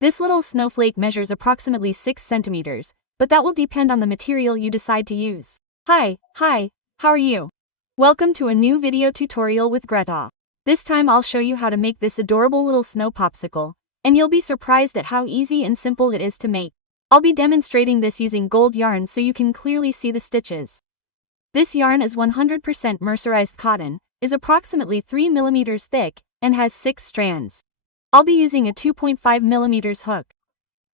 This little snowflake measures approximately 6 centimeters, but that will depend on the material you decide to use. Hi, how are you? Welcome to a new video tutorial with Greta. This time I'll show you how to make this adorable little snow popsicle, and you'll be surprised at how easy and simple it is to make. I'll be demonstrating this using gold yarn so you can clearly see the stitches. This yarn is 100% mercerized cotton, is approximately 3 millimeters thick, and has 6 strands. I'll be using a 2.5mm hook.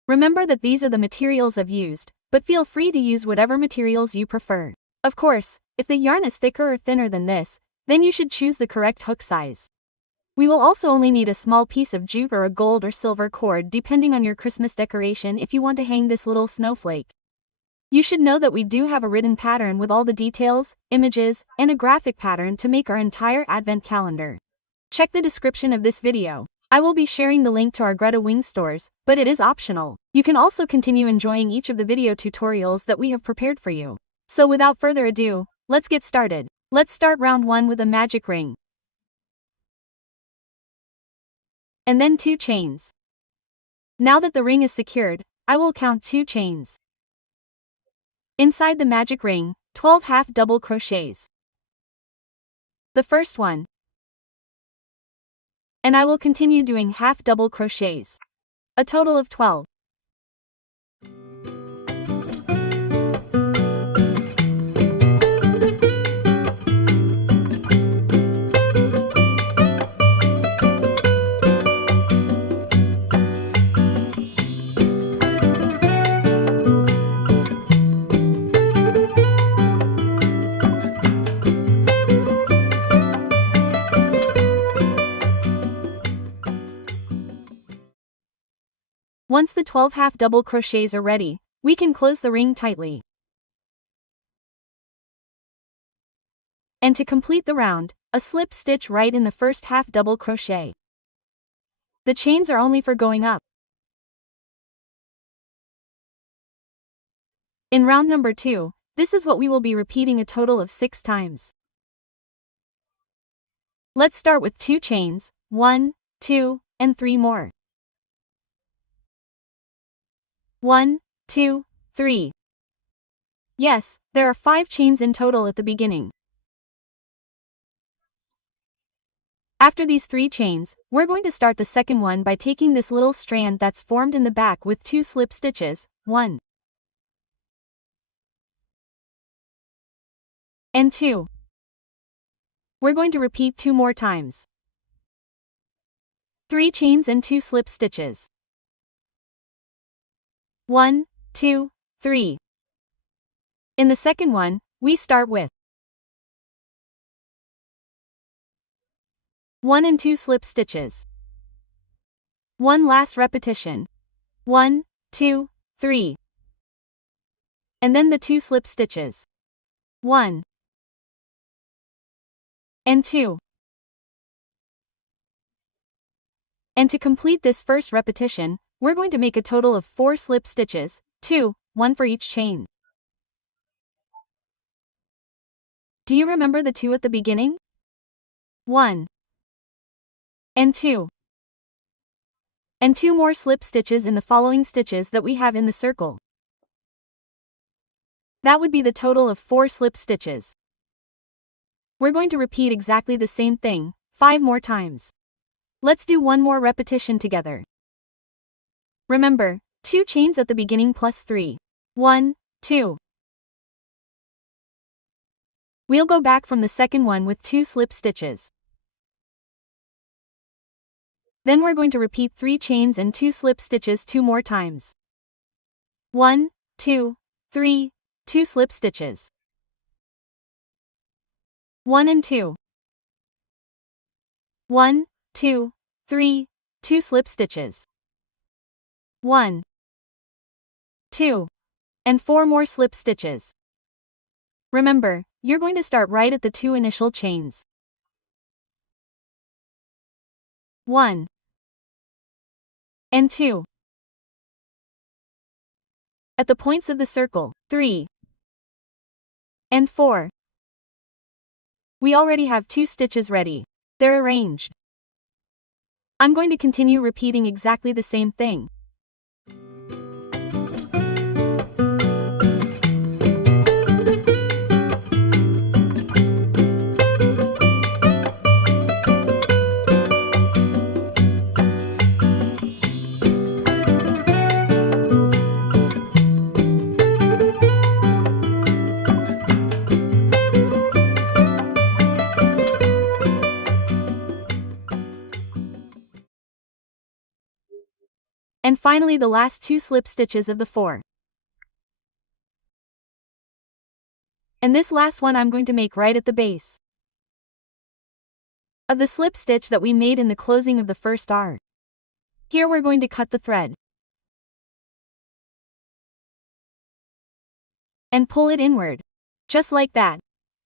Remember that these are the materials I've used, but feel free to use whatever materials you prefer. Of course, if the yarn is thicker or thinner than this, then you should choose the correct hook size. We will also only need a small piece of jute or a gold or silver cord depending on your Christmas decoration if you want to hang this little snowflake. You should know that we do have a written pattern with all the details, images, and a graphic pattern to make our entire advent calendar. Check the description of this video. I will be sharing the link to our GretaWings stores, but it is optional. You can also continue enjoying each of the video tutorials that we have prepared for you. So without further ado, let's get started. Let's start round 1 with a magic ring. And then 2 chains. Now that the ring is secured, I will count 2 chains. Inside the magic ring, 12 half double crochets. The first one. And I will continue doing half double crochets. A total of 12. Once the 12 half double crochets are ready, we can close the ring tightly. And to complete the round, a slip stitch right in the first half double crochet. The chains are only for going up. In round number 2, this is what we will be repeating a total of 6 times. Let's start with 2 chains, 1, 2, and 3 more. 1, 2, 3. Yes, there are 5 chains in total at the beginning. After these 3 chains, we're going to start the second one by taking this little strand that's formed in the back with 2 slip stitches, 1 and 2. We're going to repeat 2 more times. 3 chains and 2 slip stitches. 1, 2, 3. In the second one, we start with 1 and 2 slip stitches. 1 last repetition. 1, 2, 3. And then the 2 slip stitches. 1 and 2. And to complete this first repetition, we're going to make a total of 4 slip stitches, 2, 1 for each chain. Do you remember the 2 at the beginning? 1 and 2. And 2 more slip stitches in the following stitches that we have in the circle. That would be the total of 4 slip stitches. We're going to repeat exactly the same thing, 5 more times. Let's do one more repetition together. Remember, 2 chains at the beginning plus 3. 1, 2. We'll go back from the second one with 2 slip stitches. Then we're going to repeat 3 chains and 2 slip stitches 2 more times. 1, 2, 3, 2 slip stitches. 1 and 2. 1, 2, 3, 2 slip stitches. 1, 2, and 4 more slip stitches. Remember, you're going to start right at the 2 initial chains. 1 and 2. At the points of the circle, 3 and 4. We already have 2 stitches ready. They're arranged. I'm going to continue repeating exactly the same thing. And finally the last 2 slip stitches of the 4. And this last one I'm going to make right at the base of the slip stitch that we made in the closing of the first R. Here we're going to cut the thread and pull it inward. Just like that.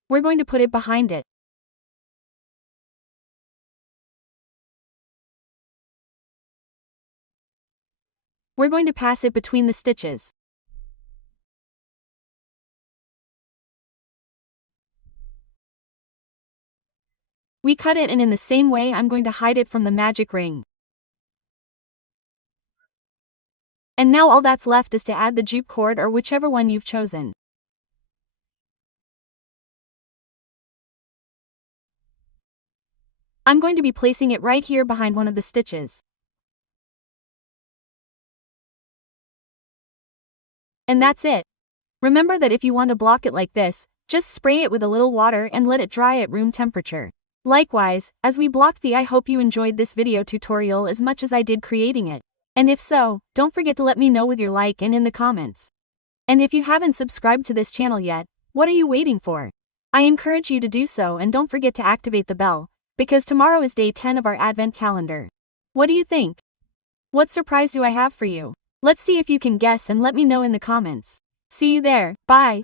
We're going to put it behind it. We're going to pass it between the stitches. We cut it, and in the same way I'm going to hide it from the magic ring. And now all that's left is to add the jupe cord, or whichever one you've chosen. I'm going to be placing it right here behind one of the stitches. And that's it. Remember that if you want to block it like this, just spray it with a little water and let it dry at room temperature. Likewise, as we blocked the I hope you enjoyed this video tutorial as much as I did creating it. And if so, don't forget to let me know with your like and in the comments. And if you haven't subscribed to this channel yet, what are you waiting for? I encourage you to do so, and don't forget to activate the bell, because tomorrow is day 10 of our Advent calendar. What do you think? What surprise do I have for you? Let's see if you can guess and let me know in the comments. See you there, bye!